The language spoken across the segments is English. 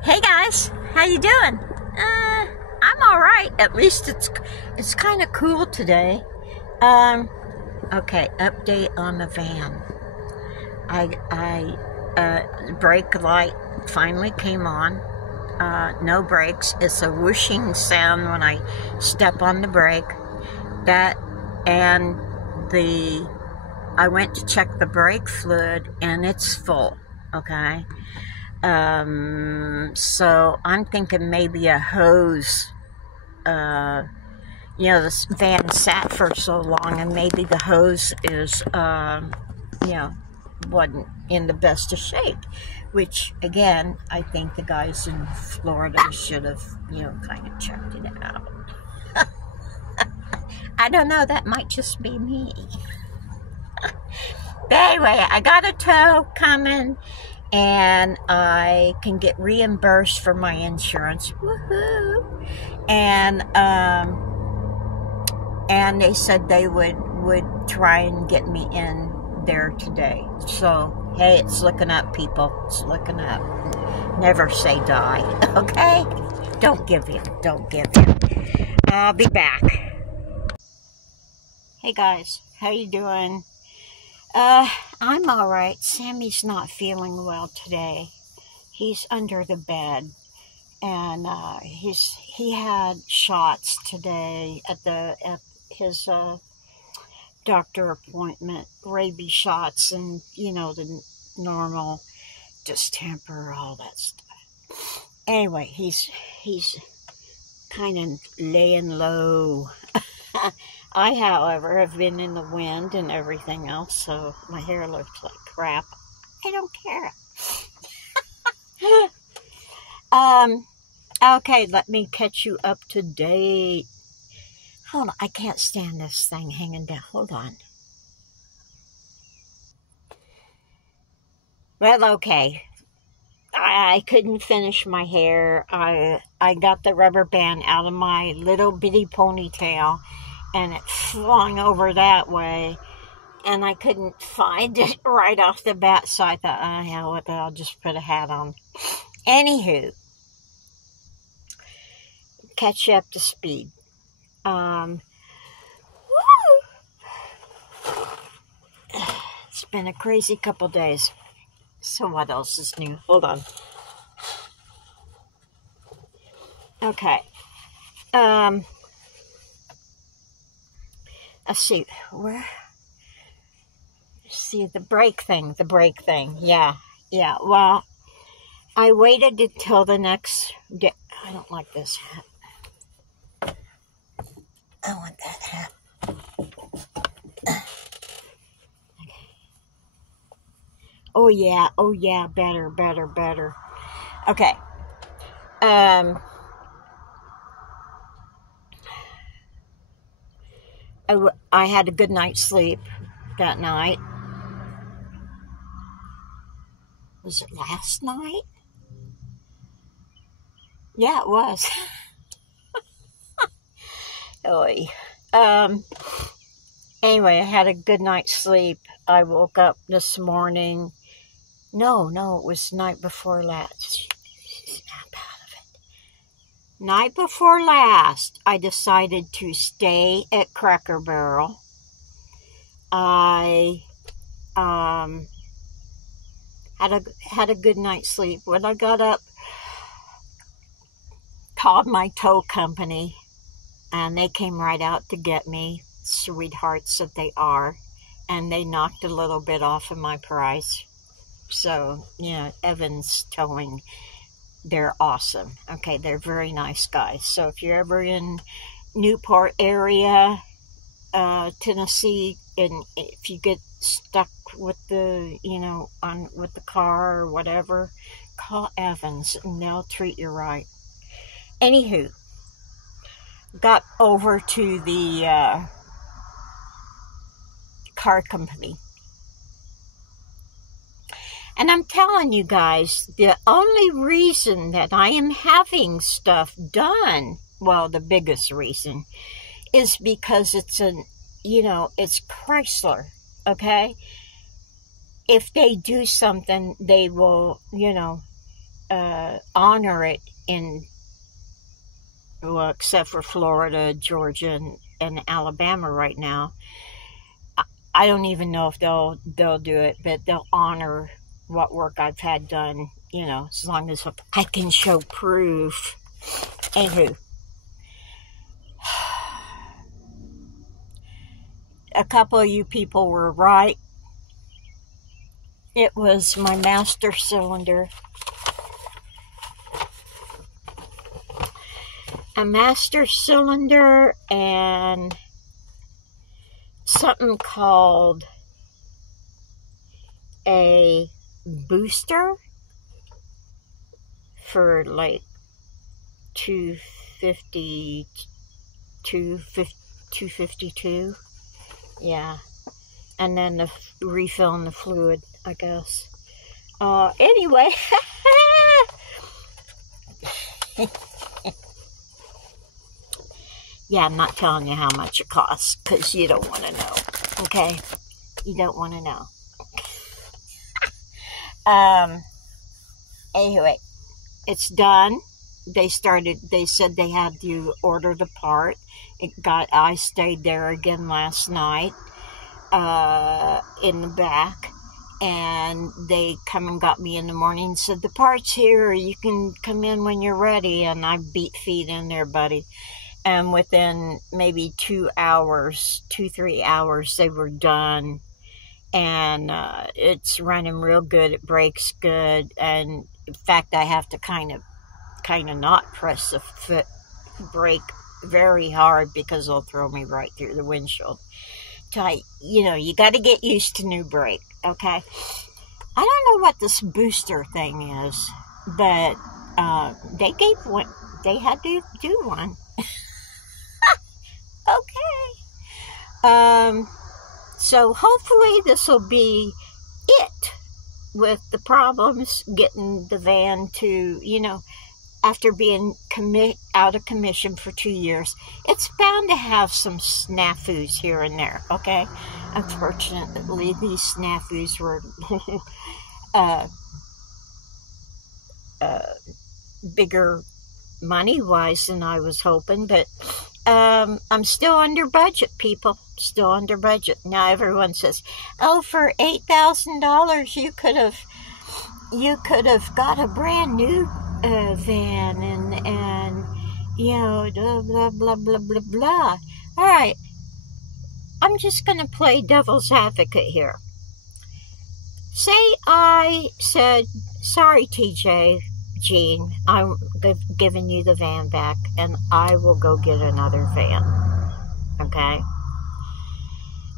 Hey guys, how you doing? I'm all right. At least it's kind of cool today. Okay, update on the van. Brake light finally came on. No brakes. It's a whooshing sound when I step on the brake. I went to check the brake fluid and it's full. Okay. So I'm thinking maybe a hose. This van sat for so long, and maybe the hose is, wasn't in the best of shape. Which, again, I think the guys in Florida should have, kind of checked it out. I don't know. That might just be me. But anyway, I got a tow coming. And I can get reimbursed for my insurance. Woohoo! And they said they would try and get me in there today. So, hey, it's looking up, people. It's looking up. Never say die, okay? Don't give in. Don't give in. I'll be back. Hey, guys. How you doing? I'm all right. Sammy's not feeling well today. He's under the bed, and he had shots today at his doctor appointment, rabies shots, and the normal distemper, all that stuff. Anyway, he's kind of laying low. I, however, have been in the wind and everything else, so my hair looks like crap. I don't care. Okay, let me catch you up to date. Hold on, I can't stand this thing hanging down. Hold on. Well, okay. I couldn't finish my hair. I got the rubber band out of my little bitty ponytail, and it flung over that way, and I couldn't find it right off the bat, so I thought, oh, hell with it, I'll just put a hat on. Anywho, catch you up to speed. It's been a crazy couple days. So what else is new? Hold on. Okay. Let's see, the brake thing, yeah, well, I waited until the next day. I don't like this hat. I want that hat. Okay. Oh yeah, better. Okay, I had a good night's sleep that night. Was it last night? Yeah, it was. Oy. Anyway, I had a good night's sleep. I woke up this morning. No, it was the night before last. Snap out of it. Night before last, I decided to stay at Cracker Barrel. I had a good night's sleep. When I got up, called my tow company, and they came right out to get me, sweethearts that they are, and they knocked a little bit off of my price. So, Evans Towing, they're awesome. Okay, they're very nice guys. So if you're ever in Newport area, Tennessee, and if you get stuck with the, with the car or whatever, call Evans and they'll treat you right. Anywho, got over to the car company. And I'm telling you guys, the only reason that I am having stuff done, well, the biggest reason, is because it's it's Chrysler, okay? If they do something, they will, honor it in, well, except for Florida, Georgia, and Alabama right now. I don't even know if they'll do it, but they'll honor what work I've had done, as long as I can show proof. Anywho, a couple of you people were right. It was my master cylinder. A master cylinder and something called a booster for like $252. Yeah. And then the refilling the fluid, I guess. Anyway. Yeah, I'm not telling you how much it costs because you don't want to know. Okay? You don't want to know. Anyway, it's done. They said they had to order the part. I stayed there again last night, in the back, and they come and got me in the morning and said, the part's here, you can come in when you're ready, and I beat feet in there, buddy. And within maybe 3 hours, they were done. And it's running real good. It brakes good. And in fact, I have to kind of not press the foot brake very hard because it'll throw me right through the windshield. You got to get used to new brake, okay? I don't know what this booster thing is, but they gave one. They had to do one. Okay. So hopefully this will be it with the problems getting the van to, after being out of commission for 2 years. It's bound to have some snafus here and there, okay? Unfortunately, these snafus were bigger money-wise than I was hoping, but I'm still under budget, people. Still under budget. Now everyone says, "Oh, for $8,000, you could have got a brand new van and blah blah blah blah blah blah." All right, I'm just gonna play devil's advocate here. Say I said, "Sorry, TJ, Gene, I'm giving you the van back, and I will go get another van." Okay?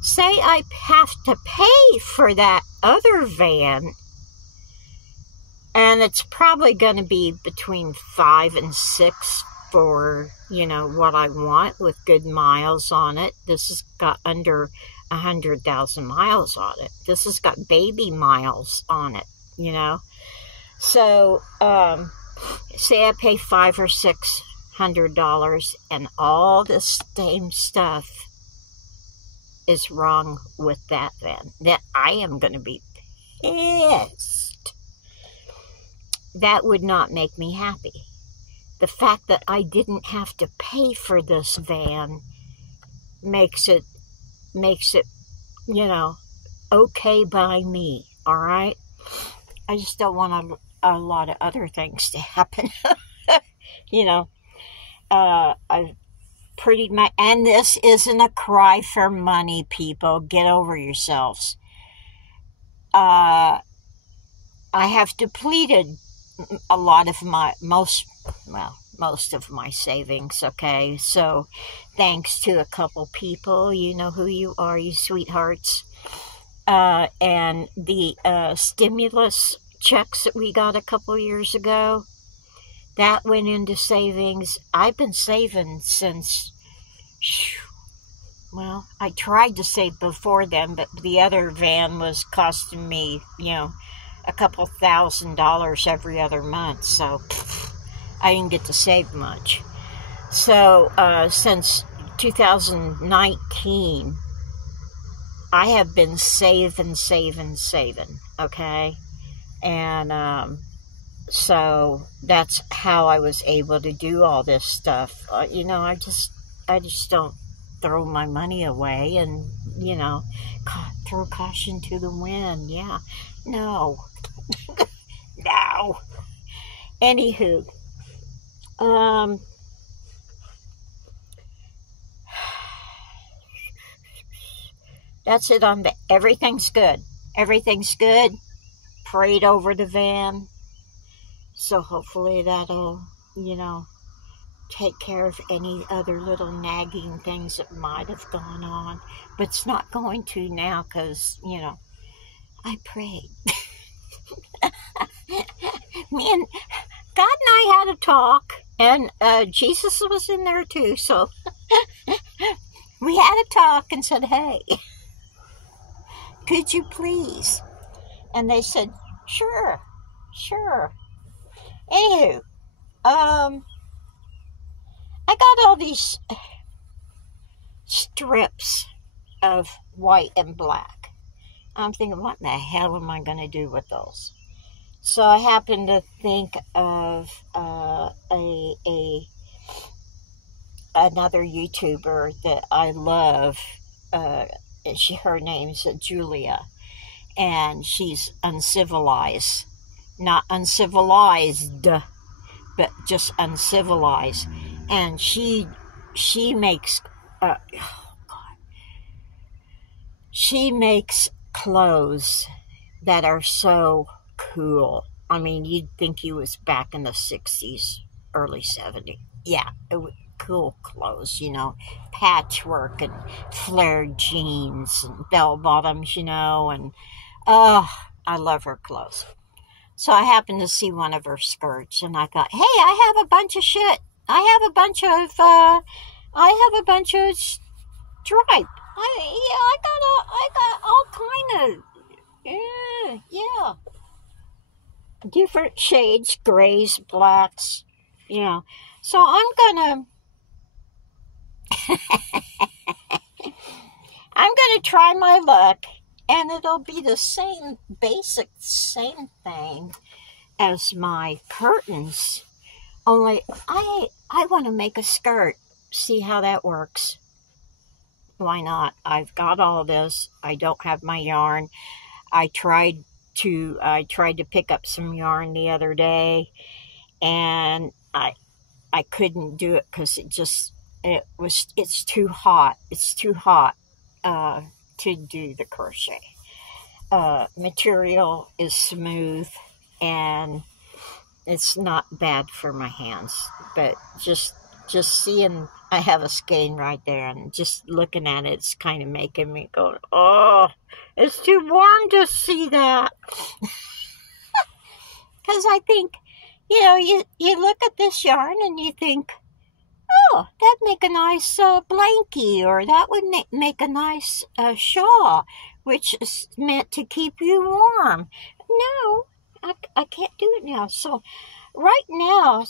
Say I have to pay for that other van, and it's probably going to be between 5 and 6 for, what I want with good miles on it. This has got under 100,000 miles on it. This has got baby miles on it, So, say I pay $500 or $600, and all this same stuff is wrong with that van. That I am going to be pissed. That would not make me happy. The fact that I didn't have to pay for this van makes it, okay by me, all right? I just don't want a lot of other things to happen. I've pretty much, and this isn't a cry for money, people. Get over yourselves. I have depleted a lot of most of my savings, okay? So thanks to a couple people, you know who you are, you sweethearts. And the stimulus checks that we got a couple years ago, that went into savings. I've been saving since, I tried to save before then, but the other van was costing me, a couple $1,000 every other month, so I didn't get to save much. So since 2019, I have been saving, okay? And So that's how I was able to do all this stuff. I just don't throw my money away and, throw caution to the wind. Yeah. No. No. Anywho, um, that's it on the, everything's good. Everything's good. Prayed over the van. So hopefully that'll, take care of any other little nagging things that might have gone on. But it's not going to now because, I prayed. Me and God and I had a talk, and Jesus was in there too, so we had a talk and said, hey, could you please? And they said, sure. Anywho, I got all these strips of white and black. I'm thinking, what in the hell am I going to do with those? So I happened to think of another YouTuber that I love. Her name's Julia, and she's uncivilized, not uncivilized, but just uncivilized. And she makes she makes clothes that are so cool. I mean, you'd think he was back in the 60s, early 70s. Yeah, cool clothes, patchwork and flared jeans and bell bottoms, and I love her clothes. So I happened to see one of her skirts, and I thought, hey, I have a bunch of shit. I have a bunch of stripe. I got all kind of, yeah, different shades, grays, blacks, So I'm gonna try my luck, and it'll be the same thing as my curtains. Only I want to make a skirt. See how that works. Why not? I've got all this. I don't have my yarn. I tried to pick up some yarn the other day, and I couldn't do it because it's too hot. It's too hot to do the crochet. Material is smooth, and it's not bad for my hands, but just seeing, I have a skein right there, and just looking at it, it's kind of making me go, oh, it's too warm to see that. Because I think, you look at this yarn and you think, oh, that'd make a nice blankie, or that would make a nice shawl, which is meant to keep you warm. No, I can't do it now. So right now,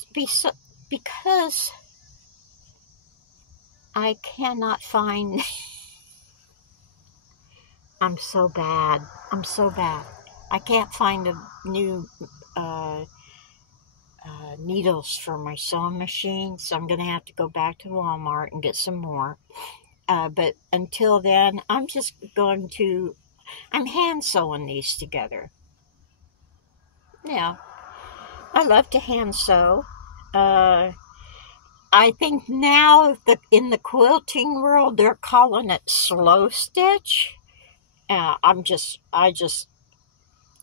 because I cannot find, I'm so bad. I can't find a new needles for my sewing machine, so I'm going to have to go back to Walmart and get some more. But until then, I'm hand sewing these together. Yeah, I love to hand sew. I think now in the quilting world, they're calling it slow stitch. I just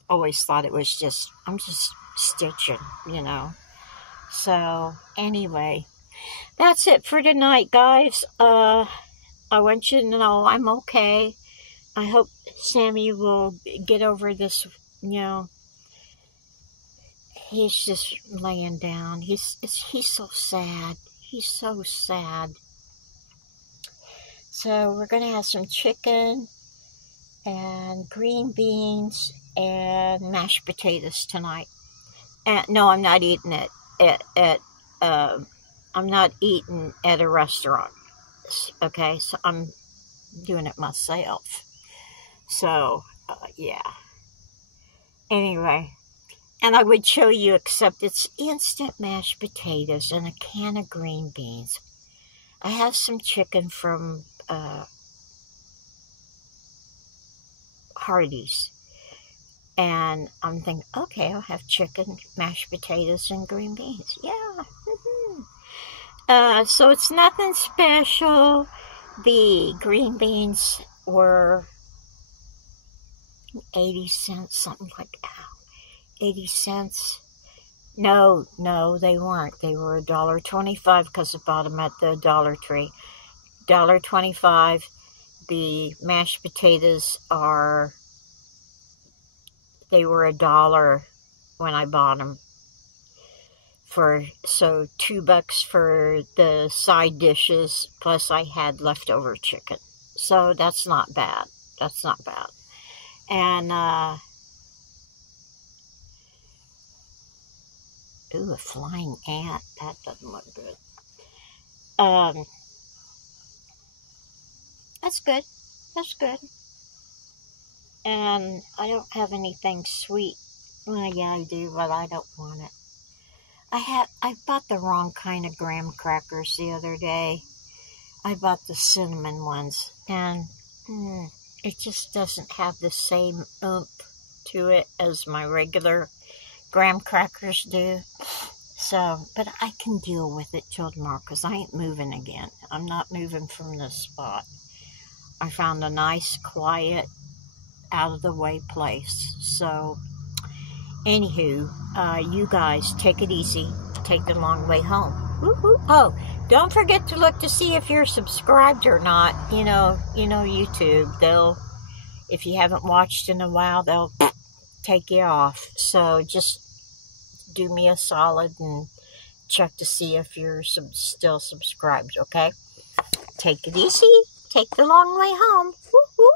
always thought it was I'm just stitching, So anyway, that's it for tonight, guys. I want you to know I'm okay. I hope Sammy will get over this, He's just laying down. He's so sad. He's so sad. So we're going to have some chicken and green beans and mashed potatoes tonight. No, I'm not eating it I'm not eating at a restaurant. Okay, so I'm doing it myself. So, yeah. Anyway, And I would show you, except it's instant mashed potatoes and a can of green beans. I have some chicken from Hardee's. And I'm thinking, okay, I'll have chicken, mashed potatoes, and green beans. Yeah. So it's nothing special. The green beans were 80 cents, something like that. 80 cents. No, they weren't. They were $1.25 because I bought them at the Dollar Tree. $1.25. The mashed potatoes they were $1 when I bought them. So $2 for the side dishes, plus I had leftover chicken. So that's not bad. That's not bad. And, ooh, a flying ant. That doesn't look good. That's good. That's good. And I don't have anything sweet. Well, yeah, I do, but I don't want it. I bought the wrong kind of graham crackers the other day. I bought the cinnamon ones, and it just doesn't have the same oomph to it as my regular graham crackers do. So, but I can deal with it till tomorrow because I ain't moving again. I'm not moving from this spot. I found a nice, quiet, out-of-the-way place. So, anywho, you guys take it easy. Take the long way home. Woo-hoo. Oh, don't forget to look to see if you're subscribed or not. You know, YouTube, if you haven't watched in a while, they'll take you off. So just do me a solid and check to see if you're still subscribed, okay? Take it easy. Take the long way home. Woo-hoo.